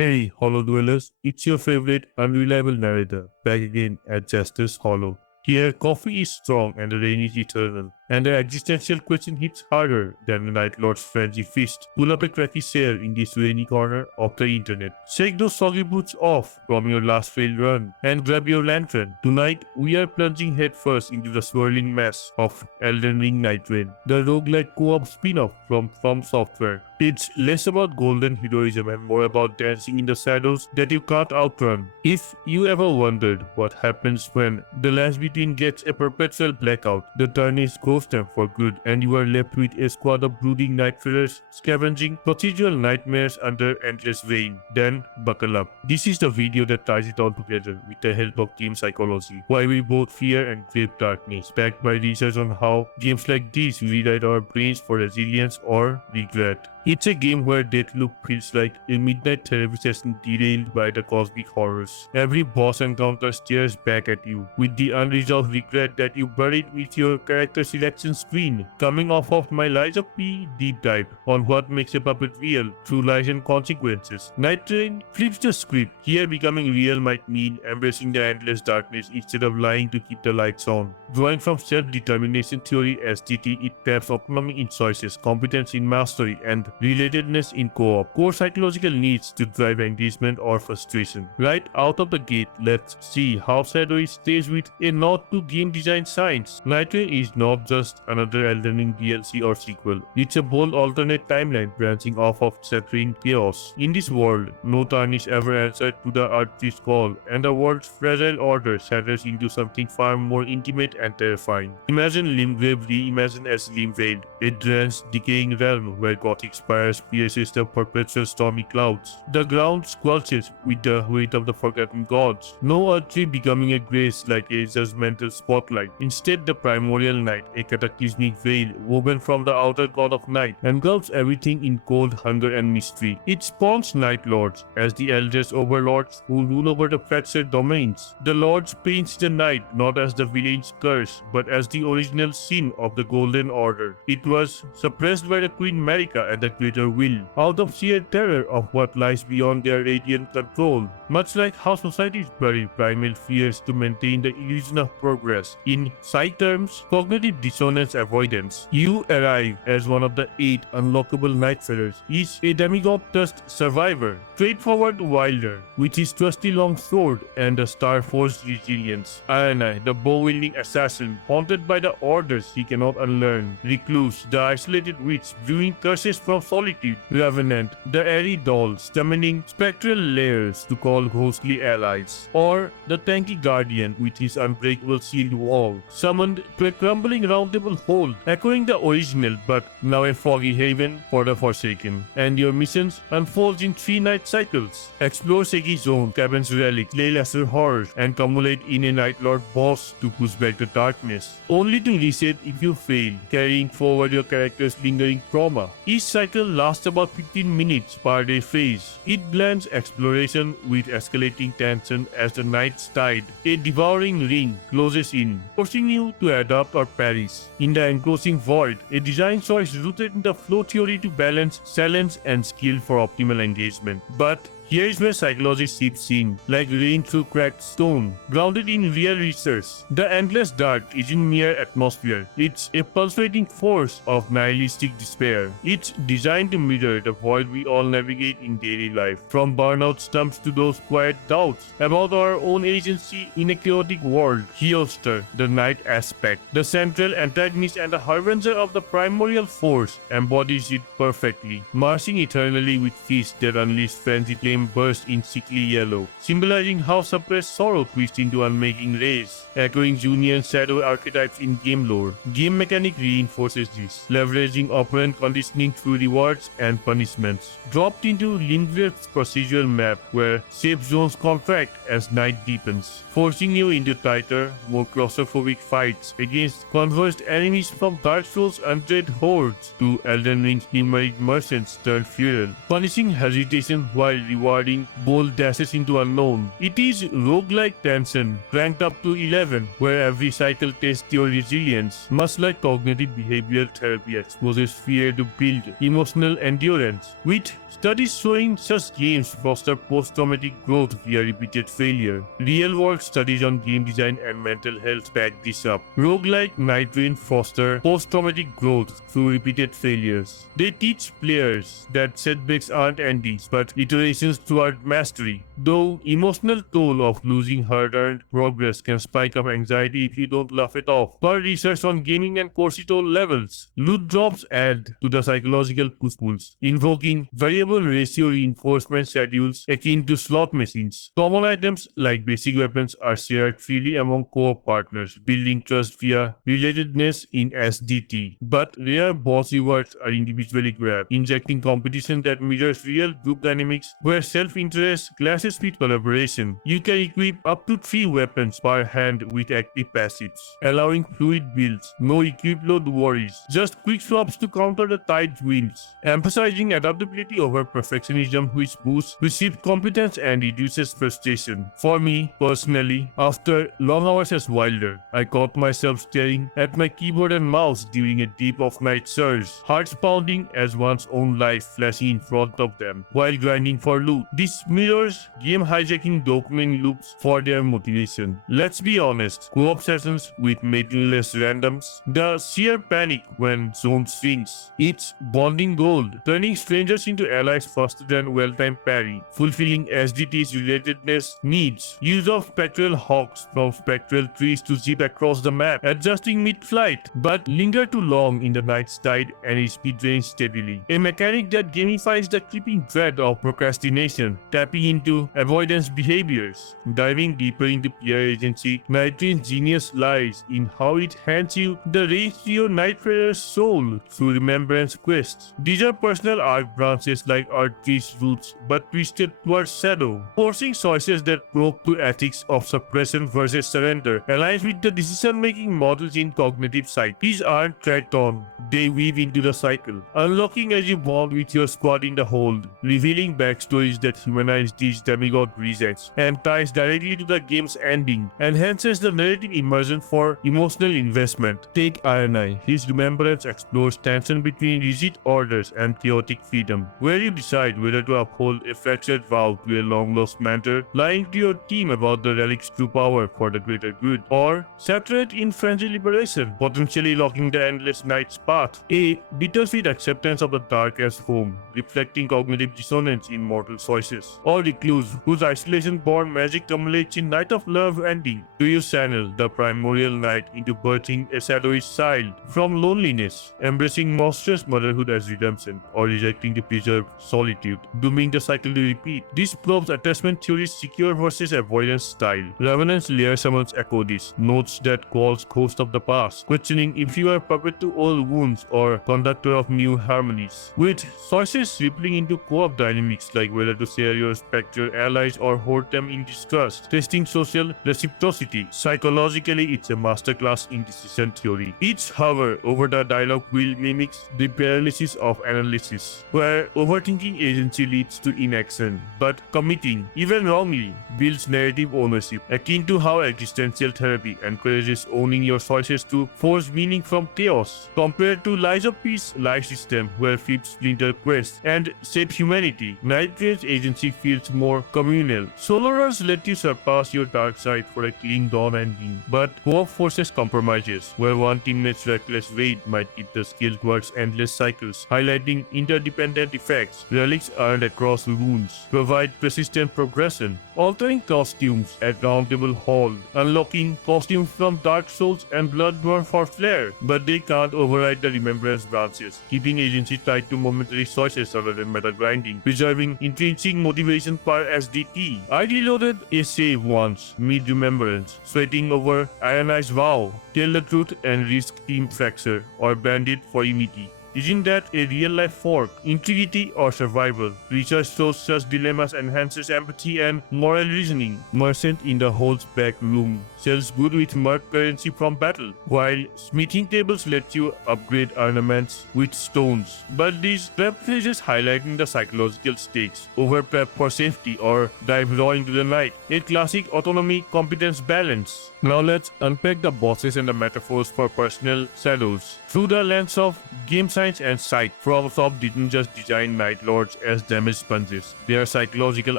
Hey, Hollow Dwellers, it's your favorite unreliable narrator, back again at Justice Hollow. Here, coffee is strong and the rain is eternal, and the existential question hits harder than the Night Lord's frenzy fist. Pull up a cracky chair in this rainy corner of the internet. Shake those soggy boots off from your last failed run, and grab your lantern. Tonight, we are plunging headfirst into the swirling mess of Elden Ring Nightreign, the roguelike co-op spin-off from FromSoftware. It's less about golden heroism and more about dancing in the shadows that you can't outrun. If you ever wondered what happens when the last between gets a perpetual blackout, the Tarnished goes them for good, and you are left with a squad of brooding Nightfarers scavenging procedural nightmares under endless rain, then buckle up. This is the video that ties it all together with the help of game psychology, why we both fear and crave darkness, backed by research on how games like these rewrite our brains for resilience or regret. It's a game where Deathloop feels like a midnight therapy session derailed by the cosmic horrors. Every boss encounter stares back at you with the unresolved regret that you buried with your character selection screen. Coming off of my Lies of P deep dive on what makes a puppet real through lies and consequences, Nightreign flips the script. Here, becoming real might mean embracing the endless darkness instead of lying to keep the lights on. Drawing from self-determination theory SDT, it taps autonomy in choices, competence in mastery, and relatedness in co-op, core psychological needs to drive engagement or frustration. Right out of the gate, let's see how Shadowy stays with a nod to game design science. Nightreign is not just another Elden Ring DLC or sequel, it's a bold alternate timeline branching off of shattering chaos. In this world, no Tarnish ever answered to the Archie's call, and the world's fragile order shatters into something far more intimate and terrifying. Imagine Limgrave reimagined as Limvale, a drenched, decaying realm where Gothic spires pierces the perpetual stormy clouds. The ground squelches with the weight of the forgotten gods. No earthly becoming a grace like a judgmental spotlight. Instead, the primordial night, a cataclysmic veil woven from the outer god of night, engulfs everything in cold hunger and mystery. It spawns Night Lords as the eldest overlords who rule over the fractured domains. The Lords paints the night not as the villain's curse, but as the original sin of the Golden Order. It was suppressed by the Queen Marika and the Greater Will, out of sheer terror of what lies beyond their radiant control. Much like how societies bury primal fears to maintain the illusion of progress. In psych terms, cognitive dissonance avoidance. You arrive as one of the 8 unlockable Nightfarers, each a demigod-tusked survivor, straightforward wilder, with his trusty long sword and a star-forged resilience. Ayanai, the bow-wielding assassin, haunted by the orders he cannot unlearn. Recluse, the isolated witch brewing curses from solitude. Revenant, the airy doll summoning spectral layers to call ghostly allies. Or the tanky guardian with his unbreakable sealed wall, summoned to a crumbling roundtable hole, echoing the original but now a foggy haven for the Forsaken. And your missions unfold in 3-night cycles. Explore Seki Zone, Cabin's relic, slay lesser horrors, and cumulate in a Night Lord boss to push back the darkness, only to reset if you fail, carrying forward your character's lingering trauma. Each cycle lasts about 15 minutes per day phase. It blends exploration with escalating tension as the night's tide, a devouring ring, closes in, forcing you to adapt or perish. In the encroaching void, a design choice rooted in the flow theory to balance silence and skill for optimal engagement. But here is where psychology seeps in, like rain through cracked stone, grounded in real research. The endless dark isn't mere atmosphere, it's a pulsating force of nihilistic despair. It's designed to mirror the void we all navigate in daily life, from burnout stumps to those quiet doubts about our own agency in a chaotic world. Hioster, the night aspect, the central antagonist and the harbinger of the primordial force, embodies it perfectly, marching eternally with fists that unleash frenzied flame burst in sickly yellow, symbolizing how suppressed sorrow twists into unmaking rays, echoing Jungian shadow archetypes in game lore. Game mechanic reinforces this, leveraging operant conditioning through rewards and punishments, dropped into Limgrave's procedural map where safe zones contract as night deepens, forcing you into tighter, more claustrophobic fights against converged enemies from Dark Souls' undead hordes to Elden Ring's numeric merchants turned feral, punishing hesitation while rewarding rewarding bold dashes into unknown. It is roguelike tension cranked up to 11, where every cycle tests your resilience, much like cognitive behavioral therapy exposes fear to build emotional endurance. With studies showing such games foster post-traumatic growth via repeated failure. Real-world studies on game design and mental health back this up. Roguelike Nightreign foster post-traumatic growth through repeated failures. They teach players that setbacks aren't endings but iterations toward mastery. Though emotional toll of losing hard-earned progress can spike up anxiety if you don't laugh it off. Per research on gaming and cortisol levels, loot drops add to the psychological push-pulls, invoking variable ratio reinforcement schedules akin to slot machines. Common items like basic weapons are shared freely among co-op partners, building trust via relatedness in SDT. But rare boss rewards are individually grabbed, injecting competition that mirrors real group dynamics where self-interest clashes with collaboration. You can equip up to 3 weapons per hand with active passives, allowing fluid builds, no equip load worries, just quick swaps to counter the tide winds, emphasizing adaptability over perfectionism which boosts received competence and reduces frustration. For me, personally, after long hours as Wilder, I caught myself staring at my keyboard and mouse during a deep of night surge, hearts pounding as one's own life flashing in front of them while grinding for loot. This mirrors game hijacking dopamine loops for their motivation. Let's be honest, co-op sessions with meaningless randoms, the sheer panic when zone swings, it's bonding gold, turning strangers into allies faster than well-timed parry, fulfilling SDT's relatedness needs, use of spectral hawks from spectral trees to zip across the map, adjusting mid-flight, but linger too long in the night's tide and speed drains steadily. A mechanic that gamifies the creeping dread of procrastination, tapping into avoidance behaviors. Diving deeper into player agency, Nightreign's genius lies in how it hands you the reins to your Nightfarer's soul through Remembrance quests. These are personal arc branches like Artree's roots, but twisted towards shadow, forcing choices that probe to ethics of suppression versus surrender, aligns with the decision-making models in cognitive psyche. These aren't tracked on, they weave into the cycle, unlocking as you bond with your squad in the hold, revealing backstories that humanize these demigod regents, and ties directly to the game's ending, enhances the narrative immersion for emotional investment. Take Iron Eye. His Remembrance explores tension between rigid orders and chaotic freedom, where you decide whether to uphold a fractured vow to a long-lost mentor, lying to your team about the relic's true power for the greater good, or separate in frenzied liberation, potentially locking the endless night's path. A bittersweet acceptance of the dark as home, reflecting cognitive dissonance in mortal choices. Or Recluse, whose isolation-born magic culminates in Night of Love ending. Do you channel the primordial night into birthing a shadowy child from loneliness, embracing monstrous motherhood as redemption, or rejecting the preserved solitude, dooming the cycle to repeat? This probes attachment theory's secure versus avoidance style. Revenant's lair summons echo this, notes that calls ghost of the past, questioning if you are puppet to old wounds or conductor of new harmonies. With choices rippling into co-op dynamics like whether to share your spectral allies or hoard them in distrust, testing social reciprocity. Psychologically, it's a masterclass in decision theory. Each hover over the dialogue wheel mimics the paralysis of analysis, where overthinking agency leads to inaction, but committing, even wrongly, builds narrative ownership, akin to how existential therapy encourages owning your choices to force meaning from chaos, compared to Lies of Peace life system where flips splinter quests and shape humanity. Nightreign's agency feels more communal. Solo runs let you surpass your dark side for a clean dawn ending, but co-op forces compromises, where one teammate's reckless raid might keep the skill towards endless cycles, highlighting interdependent effects. Relics earned across runes provide persistent progression, altering costumes at Roundtable Hall, unlocking costumes from Dark Souls and Bloodborne for flair, but they can't override the Remembrance branches, keeping agency tied to momentary choices rather than meta grinding, preserving intrinsic motivation per SDT. I reloaded a save once, mid-Remembrance, sweating over Iron Eye's vow, tell the truth and risk team fracture, or bandit for unity. Isn't that a real-life fork? Integrity or survival? Research shows such dilemmas enhances empathy and moral reasoning. Merchant in the holds back room sells good with merc currency from battle, while smithing tables let you upgrade ornaments with stones. But these prep phases highlighting the psychological stakes. Over prep for safety or dive raw into the night. A classic autonomy competence balance. Now let's unpack the bosses and the metaphors for personal shadows. Through the lens of game science and psyche, FromSoft didn't just design Night Lords as damage sponges. They are psychological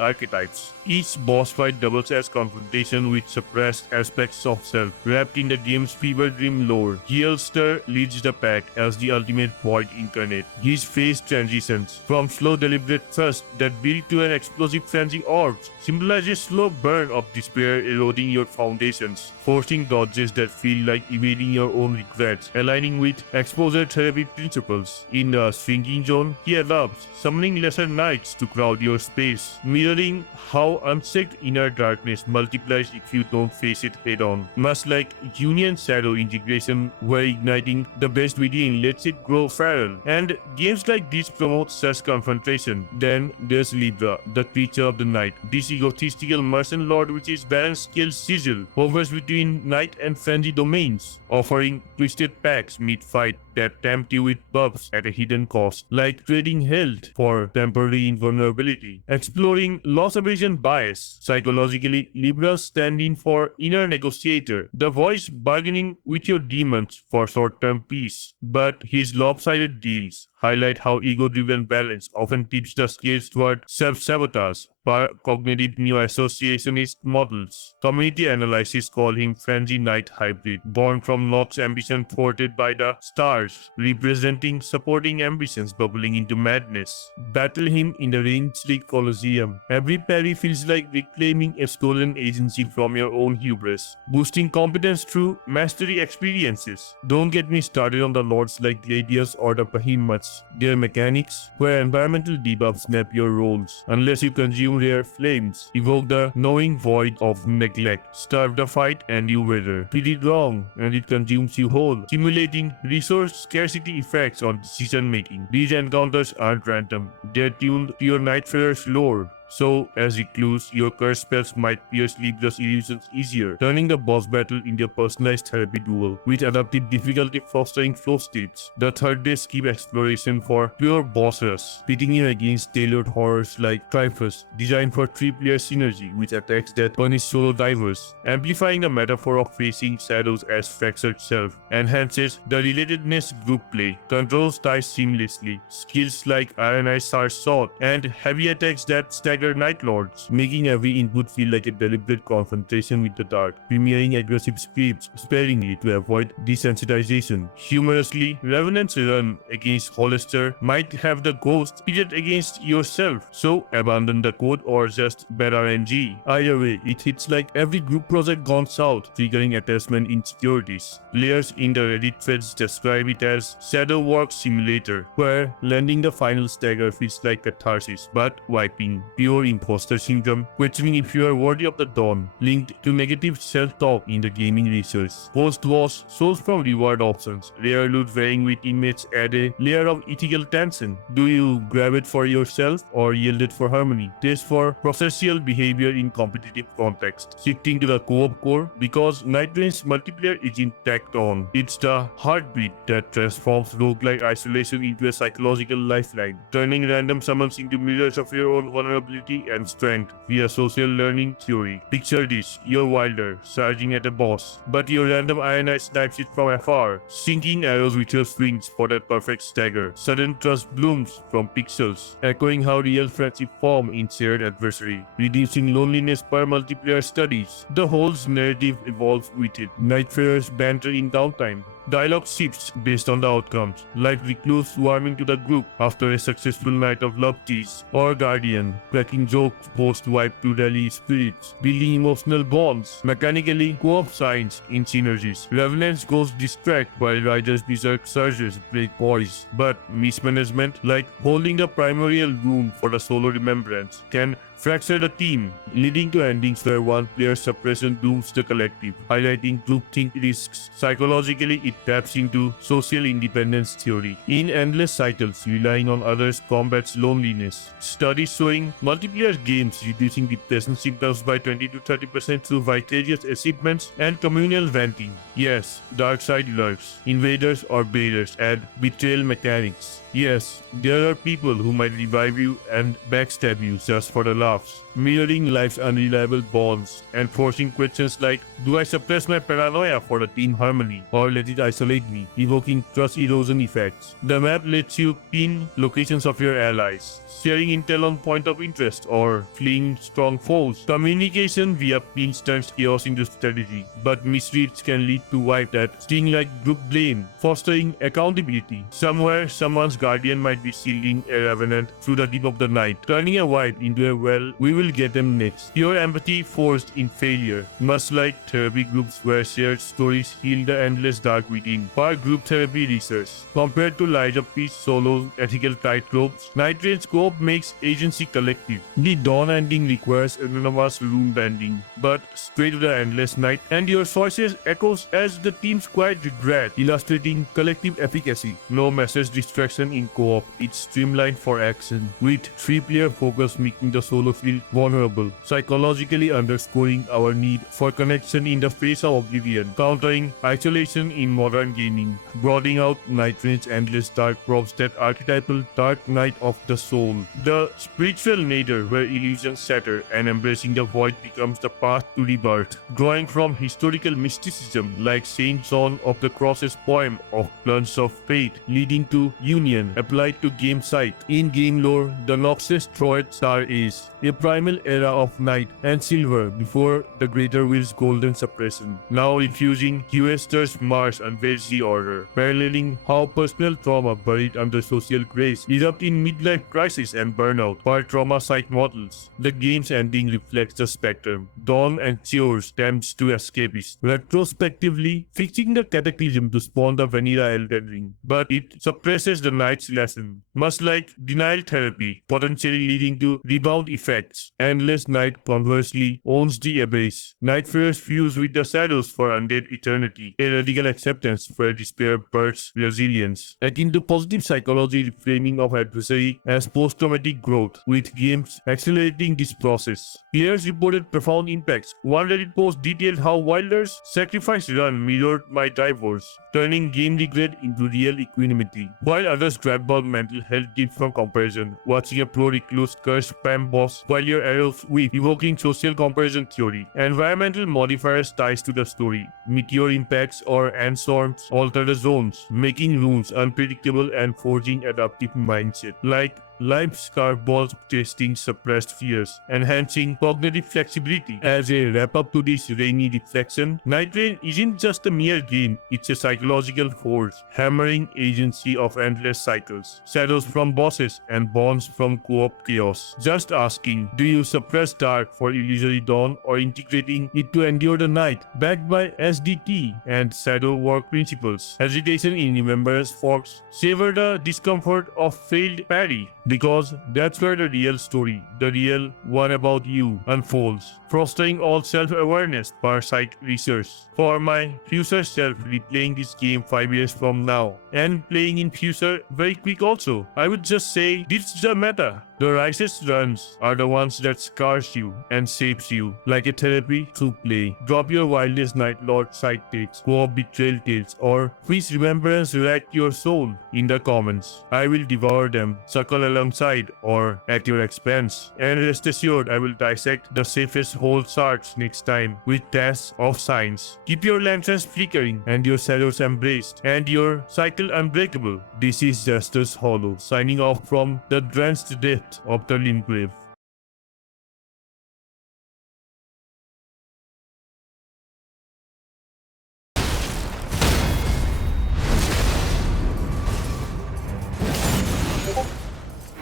archetypes. Each boss fight doubles as confrontation with suppressed aspects of self, wrapped in the game's fever dream lore. Gielster leads the pack as the ultimate void incarnate. His phase transitions from slow deliberate thrust that build to an explosive frenzy orbs symbolize a slow burn of despair eroding your foundations, forcing dodges that feel like evading your own regrets, aligning with exposure therapy principles. In the shrinking zone, he adopts, summoning lesser knights to crowd your space, mirroring how unchecked inner darkness multiplies if you don't face it head-on. Much like Jungian shadow integration, where igniting the best within lets it grow feral, and games like these promote such confrontation. Then there's Libra, the creature of the night. This egotistical merchant lord with his balanced skill sigil hovers between night and frenzy domains, offering twisted packs mid-fight that tempt you with buffs at a hidden cost, like trading health for temporary invulnerability. Exploring loss aversion bias. Psychologically, Libras stand in for inner negotiator, the voice bargaining with your demons for short-term peace. But his lopsided deals highlight how ego-driven balance often tips the scales toward self-sabotage. Cognitive neo-associationist models. Community analysis call him Frenzy Knight hybrid, born from Locke's ambition thwarted by the stars, representing supporting ambitions bubbling into madness. Battle him in the Range-League Colosseum. Every parry feels like reclaiming a stolen agency from your own hubris, boosting competence through mastery experiences. Don't get me started on the lords like Gladius or the Behemoths. Their mechanics, where environmental debuffs snap your rolls, unless you consume rare flames, evoke the knowing void of neglect, starve the fight and you wither. Did it wrong and it consumes you whole, simulating resource scarcity effects on decision making. These encounters aren't random, they're tuned to your Nightfarers lore. So, as recluse, your curse spells might pierce Libra's illusions easier, turning the boss battle into a personalized therapy duel, with adaptive difficulty fostering flow states. The third day skip exploration for pure bosses, pitting you against tailored horrors like Typhus, designed for 3-player synergy with attacks that punish solo divers, amplifying the metaphor of facing shadows as fractured self, enhances the relatedness group play, controls ties seamlessly, skills like Iron Eye Sar's Sword, and heavy attacks that stagger Night Lords, making every input feel like a deliberate confrontation with the dark, premiering aggressive scripts sparingly to avoid desensitization. Humorously, Revenant's run against Hollister might have the ghost pitted against yourself, so abandon the code or just bad RNG. Either way, it hits like every group project gone south, triggering attachment insecurities. Players in the Reddit threads describe it as Shadow Work Simulator, where landing the final stagger feels like catharsis, but wiping pure imposter syndrome, questioning if you are worthy of the dawn, linked to negative self-talk in the gaming research. Post-boss, Soulsborne reward options, rare loot varying with inmates add a layer of ethical tension. Do you grab it for yourself or yield it for harmony? Test for processual behavior in competitive context. Shifting to the co-op core, because Nightreign's multiplayer isn't tacked on. It's the heartbeat that transforms roguelike isolation into a psychological lifeline, turning random summons into mirrors of your own vulnerability and strength via social learning theory. Picture this, you're Wilder, charging at a boss, but your random Iron Eye snipes it from afar, sinking arrows with your swings for that perfect stagger. Sudden trust blooms from pixels, echoing how real friendship form in shared adversary, reducing loneliness per multiplayer studies. The whole narrative evolves with it. Nightfarers banter in downtime. Dialogue shifts based on the outcomes, like Recluse warming to the group after a successful night of love tease, or Guardian cracking jokes post-wipe to rally spirits, building emotional bonds. Mechanically, co-op shines in synergies. Revenant's Ghost distract while Rider's Berserk surges break poise, but mismanagement, like holding the primordial rune for the solo Remembrance, can fracture the team, leading to endings where one player's suppression dooms the collective, highlighting groupthink risks. Psychologically, it taps into social independence theory. In endless cycles, relying on others combats loneliness. Studies showing multiplayer games reducing depression symptoms by 20 to 30% through vicarious achievements and communal venting. Yes, dark side lurks. Invaders or bearers add betrayal mechanics. Yes, there are people who might revive you and backstab you just for the laughs, mirroring life's unreliable bonds and forcing questions like, do I suppress my paranoia for the team harmony or let it isolate me, evoking trust erosion effects. The map lets you pin locations of your allies, sharing intel on point of interest or fleeing strong foes. Communication via pins turns chaos into strategy, but misreads can lead to wipe that sting like group blame, fostering accountability. Somewhere, someone's guardian might be shielding a revenant through the deep of the night, turning a wipe into a well, we will get them next. Pure empathy forced in failure, much like therapy groups where shared stories heal the endless dark within. For group therapy research, compared to light of peace solo ethical tightropes, Nightreign's co-op makes agency collective. The dawn ending requires anonymous rune bending, but straight to the endless night, and your choices echoes as the team's quiet regret, illustrating collective efficacy. No message distraction in co-op, it's streamlined for action, with 3-player focus making the solo feel vulnerable, psychologically underscoring our need for connection in the face of oblivion, countering isolation in modern gaming, broadening out Nightreign's endless dark props that archetypal dark night of the soul, the spiritual nadir where illusions shatter and embracing the void becomes the path to rebirth, drawing from historical mysticism like Saint John of the Cross's poem of Plunges of Fate, leading to union applied to game sight. In game lore, the Noxus Troid Star is a primal era of night and silver before the Greater Will's golden suppression, now infusing Huester's Mars unveils the order, paralleling how personal trauma buried under social grace erupt in midlife crisis and burnout for trauma psych models. The game's ending reflects the spectrum. Dawn ensures attempts to escapist, retrospectively fixing the cataclysm to spawn the vanilla Elden Ring, but it suppresses the night's lesson, much like denial therapy, potentially leading to rebound effects. Endless Night conversely owns the abyss. Nightfarers fuse with the shadows for undead eternity, a radical acceptance where despair births resilience, akin to positive psychology reframing of adversary as post-traumatic growth, with games accelerating this process. Players reported profound impacts. One Reddit post detailed how Wilder's sacrifice run mirrored my divorce, turning game regret into real equanimity, while others grabbed about mental health tips from comparison, watching a pro recluse curse spam boss while your arrows weep, evoking social comparison theory. Environmental modifiers ties to the story. Meteor impacts or andstorms alter the zones, making runes unpredictable and forging adaptive mindset, like life's curveballs testing suppressed fears, enhancing cognitive flexibility. As a wrap-up to this rainy reflection, Nightreign isn't just a mere game, it's a psychological force, hammering agency of endless cycles, shadows from bosses and bonds from co-op chaos. Just asking, do you suppress dark for illusory dawn or integrating it to endure the night, backed by SDT and shadow work principles? Hesitation in Remembrance folks savor the discomfort of failed parry, because that's where the real story, the real one about you, unfolds, fostering all self-awareness, parasite research. For my future self replaying this game 5 years from now, and playing in future very quick also, I would just say, this is the meta. The ricest runs are the ones that scars you and shapes you, like a therapy through play. Drop your wildest Night Lord side takes, co-op betrayal tales, or please Remembrance write your soul in the comments. I will devour them, suckle alongside or at your expense. And rest assured, I will dissect the safest whole shards next time with tests of science. Keep your lanterns flickering and your shadows embraced and your cycle unbreakable. This is Justice Hollow, signing off from the drenched depth of the Limgrave.